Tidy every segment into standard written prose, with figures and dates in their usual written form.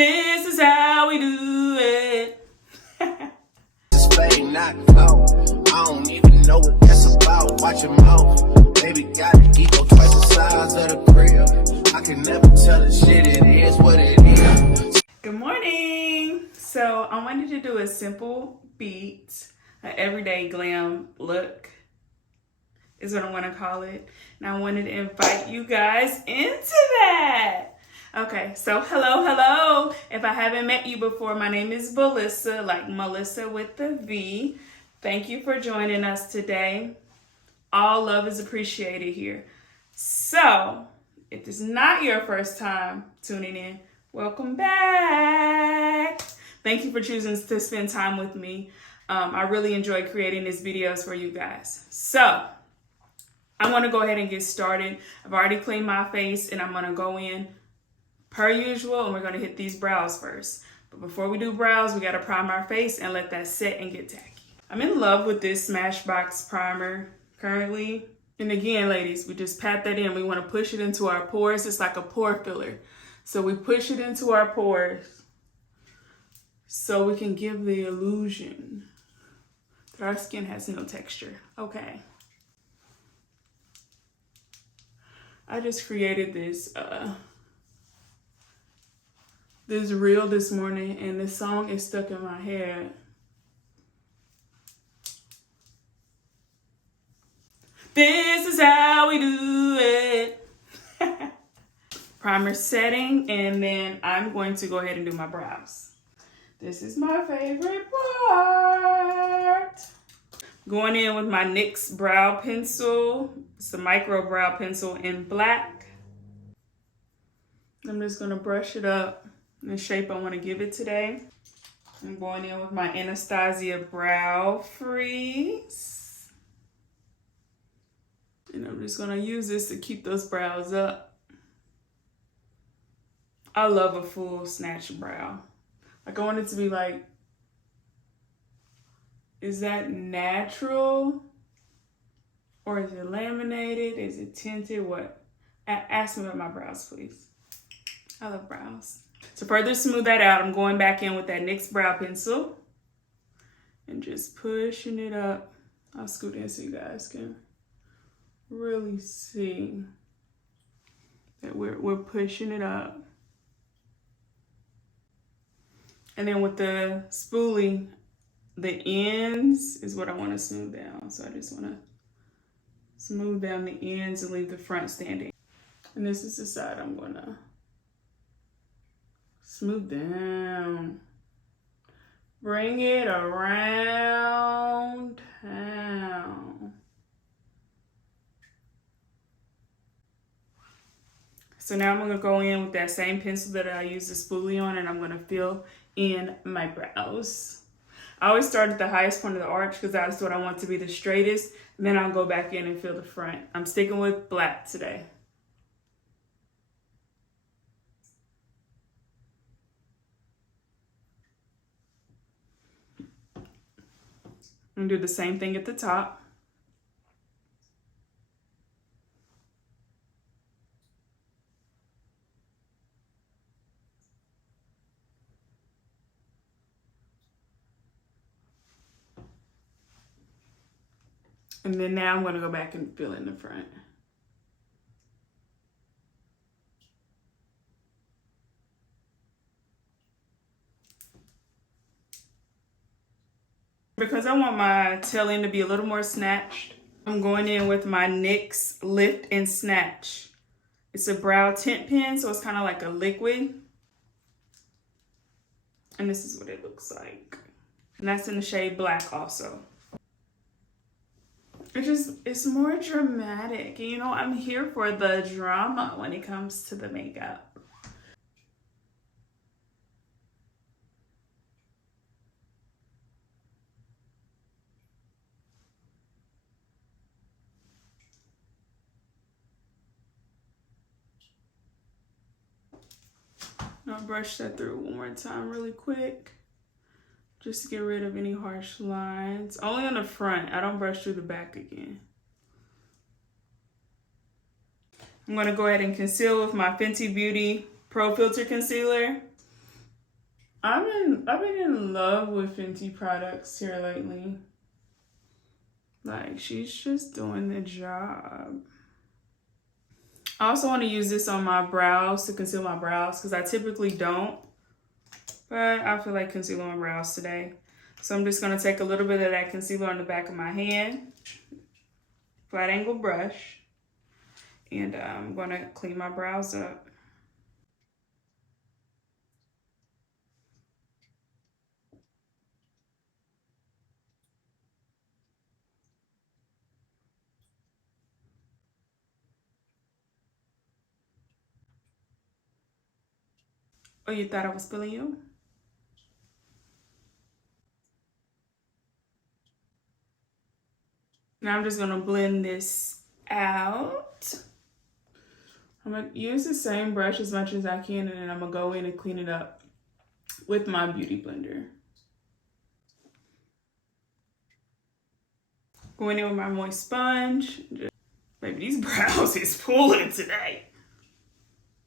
This is how we do it. This fade not flow. I don't even know what that's about. Watch your mouth. Baby got an ego twice the size of the crib. I can never tell the shit, it is what it is. Good morning. So I wanted to do a simple beat, an everyday glam look is what I want to call it. And I wanted to invite you guys into that. Okay, so hello. If I haven't met you before, my name is Melissa, like Melissa with the V. Thank you for joining us today. All love is appreciated here. So, if this is not your first time tuning in, welcome back. Thank you for choosing to spend time with me. I really enjoy creating these videos for you guys. So, I want to go ahead and get started. I've already cleaned my face and I'm going to go in per usual, and we're going to hit these brows first. But before we do brows, we got to prime our face and let that set and get tacky. I'm in love with this Smashbox primer currently. And again, ladies, we just pat that in. We want to push it into our pores. It's like a pore filler. So we push it into our pores so we can give the illusion that our skin has no texture. Okay. I just created this reel this morning, and this song is stuck in my head. This is how we do it. Primer setting, and then I'm going to go ahead and do my brows. This is my favorite part. Going in with my NYX brow pencil. It's a micro brow pencil in black. I'm just gonna brush it up in the shape I want to give it today. I'm going in with my Anastasia brow freeze. And I'm just gonna use this to keep those brows up. I love a full snatch brow. Like, I want it to be like, is that natural? Or is it laminated? Is it tinted? What? Ask me about my brows, please. I love brows. To further smooth that out, I'm going back in with that NYX brow pencil and just pushing it up. I'll scoot in so you guys can really see that we're pushing it up. And then with the spoolie, the ends is what I want to smooth down. So I just want to smooth down the ends and leave the front standing. And this is the side I'm going to smooth down. Bring it around town. So now I'm going to go in with that same pencil that I used the spoolie on, and I'm going to fill in my brows. I always start at the highest point of the arch because that's what I want to be the straightest. And then I'll go back in and fill the front. I'm sticking with black today. I'm gonna do the same thing at the top. And then now I'm gonna go back and fill in the front. Because I want my tail end to be a little more snatched, I'm going in with my NYX Lift and Snatch. It's a brow tint pen, so it's kind of like a liquid. And this is what it looks like. And that's in the shade black also. It's more dramatic. You know, I'm here for the drama when it comes to the makeup. I'll brush that through one more time really quick, just to get rid of any harsh lines. Only on the front. I don't brush through the back again. I'm going to go ahead and conceal with my Fenty Beauty Pro Filter Concealer. I've been in love with Fenty products here lately. Like, she's just doing the job. I also want to use this on my brows to conceal my brows because I typically don't. But I feel like concealing my brows today. So I'm just going to take a little bit of that concealer on the back of my hand. Flat angle brush. And I'm going to clean my brows up. Oh, you thought I was spilling you? Now I'm just going to blend this out. I'm going to use the same brush as much as I can, and then I'm going to go in and clean it up with my beauty blender. Going in with my moist sponge. Baby, these brows is pulling today.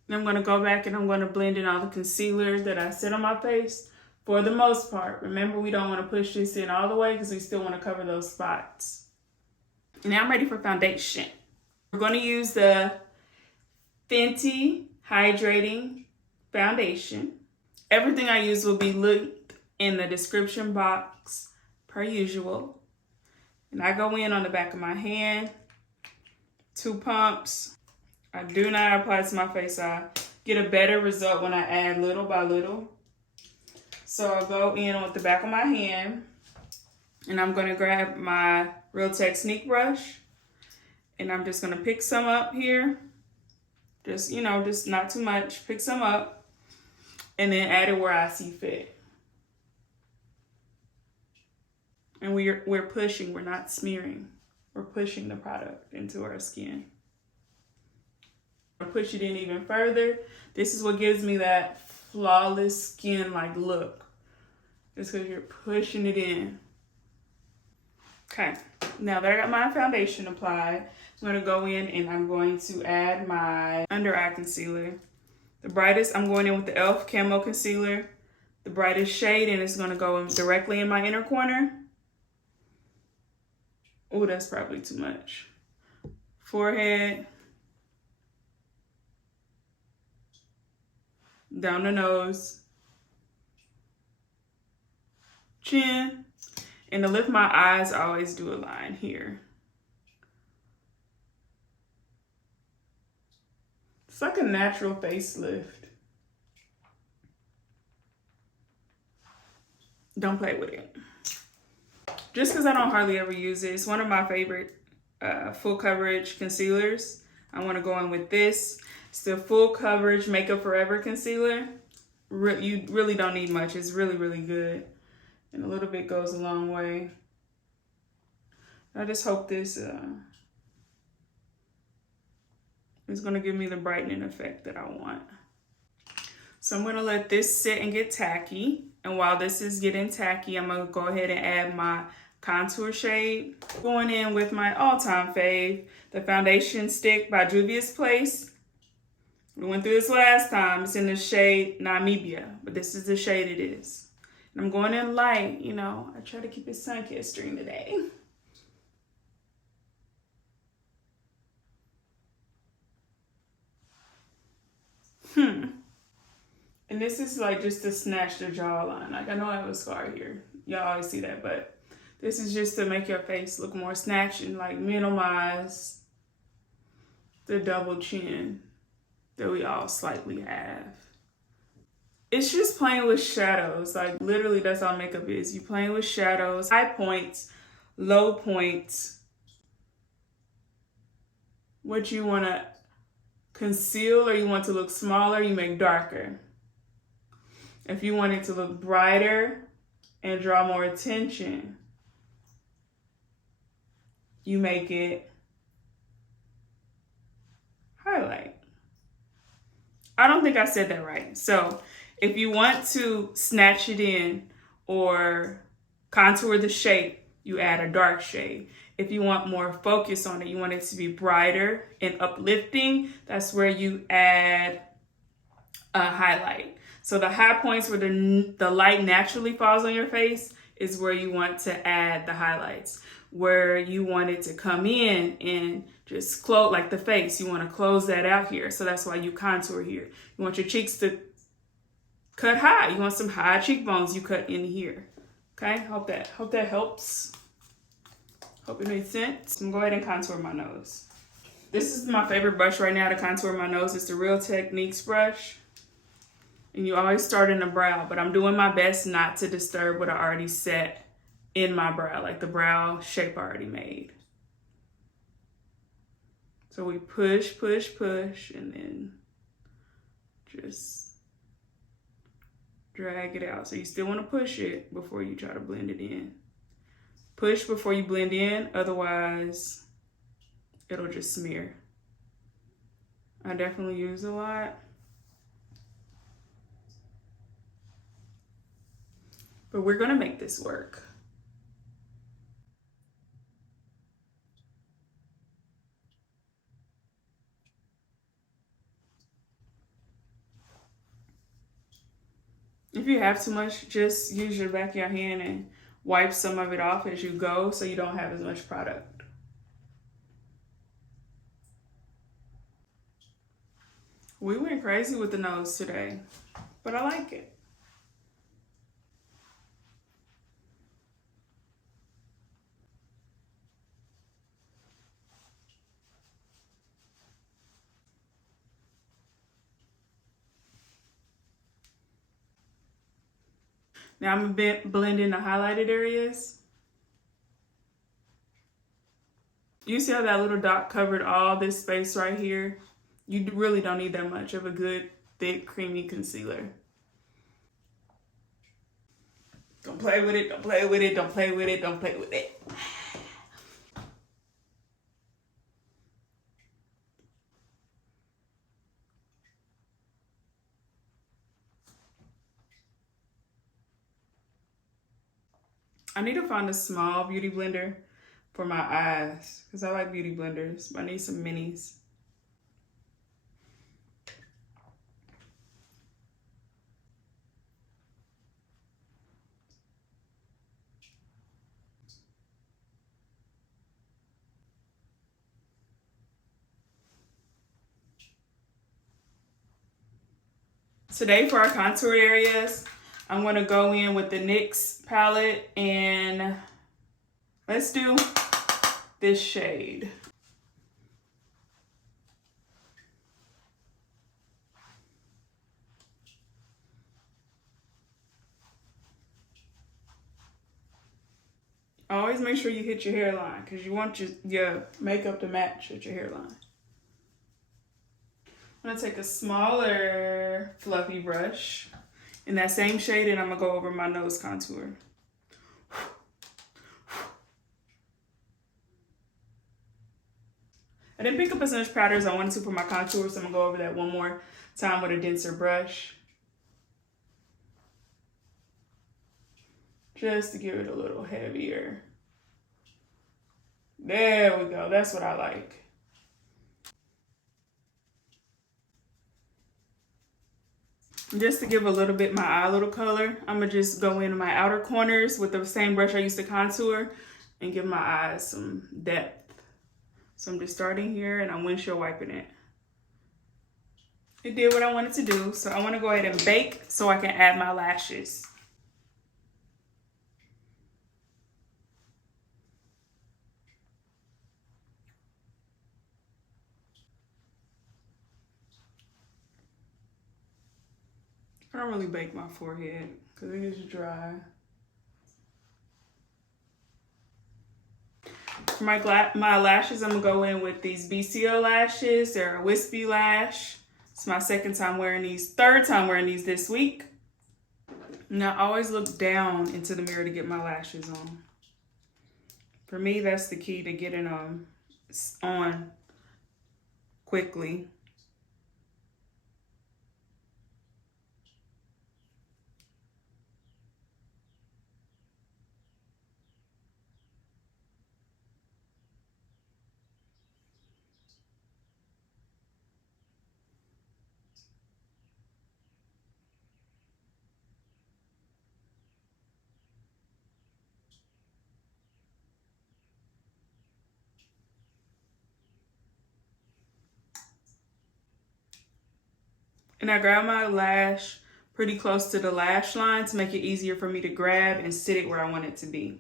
And I'm going to go back and I'm going to blend in all the concealer that I set on my face for the most part. Remember, we don't want to push this in all the way because we still want to cover those spots. And now I'm ready for foundation. We're going to use the Fenty Hydrating Foundation. Everything I use will be linked in the description box per usual. And I go in on the back of my hand, 2 pumps. I do not apply it to my face. I get a better result when I add little by little. So I'll go in with the back of my hand and I'm going to grab my Real Technique brush and I'm just going to pick some up here. Just, you know, just not too much. Pick some up and then add it where I see fit. And we're pushing, we're not smearing. We're pushing the product into our skin. Push it in even further. This is what gives me that flawless skin like look. It's because you're pushing it in. Okay, now that I got my foundation applied, I'm going to go in and I'm going to add my under eye concealer. The brightest, I'm going in with the e.l.f. Camo Concealer. The brightest shade, and it's going to go directly in my inner corner. Oh, that's probably too much. Forehead. Down the nose, chin, and to lift my eyes, I always do a line here. It's like a natural facelift. Don't play with it. Just because I don't hardly ever use it. It's one of my favorite full coverage concealers. I want to go in with this. It's the Full Coverage Makeup Forever Concealer. You really don't need much. It's really, really good. And a little bit goes a long way. I just hope this is going to give me the brightening effect that I want. So I'm going to let this sit and get tacky. And while this is getting tacky, I'm going to go ahead and add my contour shade. Going in with my all-time fave, the Foundation Stick by Juvia's Place. We went through this last time. It's in the shade Namibia, but this is the shade it is. And I'm going in light, you know. I try to keep it sun-kissed during the day. And this is like just to snatch the jawline. Like, I know I have a scar here. Y'all always see that, but this is just to make your face look more snatched and like minimize the double chin that we all slightly have. It's just playing with shadows. Like, literally, that's all makeup is. You playing with shadows, high points, low points. What you want to conceal or you want to look smaller, you make darker. If you want it to look brighter and draw more attention, you make it highlight. I don't think I said that right. So if you want to snatch it in or contour the shape, you add a dark shade. If you want more focus on it, you want it to be brighter and uplifting, that's where you add a highlight. So the high points where the light naturally falls on your face is where you want to add the highlights. Where you want it to come in and just close, like the face, you want to close that out here. So that's why you contour here. You want your cheeks to cut high. You want some high cheekbones, you cut in here. Okay, hope that helps. Hope it made sense. I'm gonna go ahead and contour my nose. This is my favorite brush right now to contour my nose. It's the Real Techniques brush. And you always start in the brow, but I'm doing my best not to disturb what I already set in my brow, like the brow shape I already made. So we push, push, push, and then just drag it out. So you still want to push it before you try to blend it in. Push before you blend in, otherwise it'll just smear. I definitely use a lot. But we're gonna make this work. If you have too much, just use your back of your hand and wipe some of it off as you go so you don't have as much product. We went crazy with the nose today, but I like it. Now I'm gonna blend in the highlighted areas. You see how that little dot covered all this space right here? You really don't need that much of a good, thick, creamy concealer. Don't play with it, don't play with it, don't play with it, don't play with it. I need to find a small beauty blender for my eyes because I like beauty blenders. I need some minis. Today for our contour areas, I'm going to go in with the NYX palette and let's do this shade. Always make sure you hit your hairline because you want your makeup to match with your hairline. I'm going to take a smaller fluffy brush in that same shade and I'm going to go over my nose contour. I didn't pick up as much powder as I wanted to for my contour, so I'm going to go over that one more time with a denser brush. Just to give it a little heavier. There we go. That's what I like. Just to give a little bit my eye little color, I'm going to just go into my outer corners with the same brush I used to contour and give my eyes some depth. So I'm just starting here and I'm windshield wiping it. It did what I wanted to do, so I want to go ahead and bake so I can add my lashes. I don't really bake my forehead because it is dry. For my lashes, I'm going to go in with these BCO lashes. They're a wispy lash. It's my second time wearing these, third time wearing these this week. Now, I always look down into the mirror to get my lashes on. For me, that's the key to getting them on quickly. And I grab my lash pretty close to the lash line to make it easier for me to grab and sit it where I want it to be.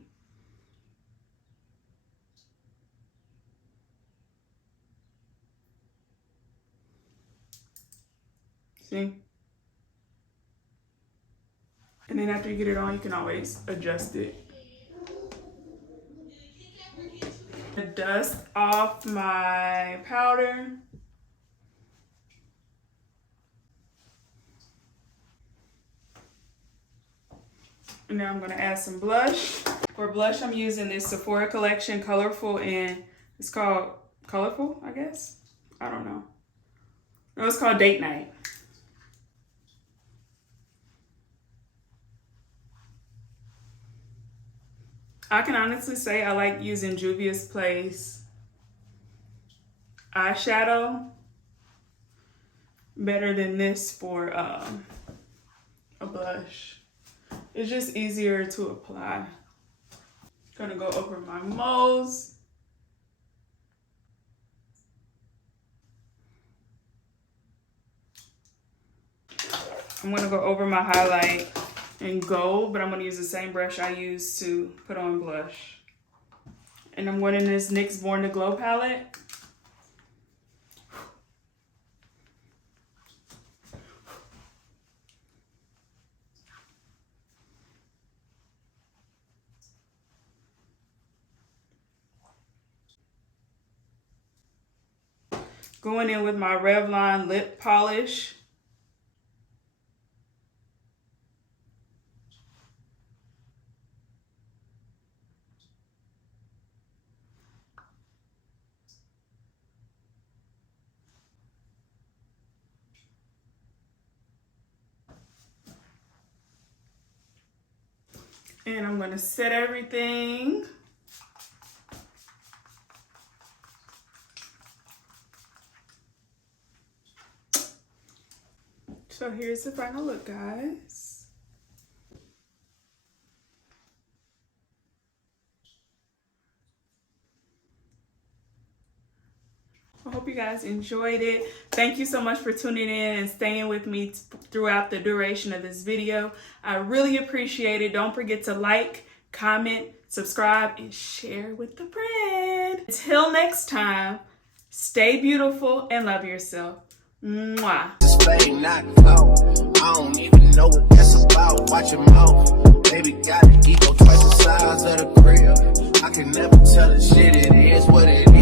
See? And then after you get it on, you can always adjust it. Dust off my powder. And now I'm gonna add some blush. For blush, I'm using this Sephora collection, Colorful, and it's called Colorful, I guess? I don't know. No, it's called Date Night. I can honestly say I like using Juvia's Place eyeshadow better than this for a blush. It's just easier to apply. Gonna go over my moles. I'm gonna go over my highlight in gold, but I'm gonna use the same brush I used to put on blush. And I'm going in this NYX Born to Glow palette. Going in with my Revlon lip polish. And I'm gonna set everything. So here's the final look, guys. I hope you guys enjoyed it. Thank you so much for tuning in and staying with me throughout the duration of this video. I really appreciate it. Don't forget to like, comment, subscribe, and share with a friend. Until next time, stay beautiful and love yourself. Mwah. Not flow. I don't even know what that's about. Watch your mouth. Baby got an ego twice the size of the crib. I can never tell the shit, it is what it is.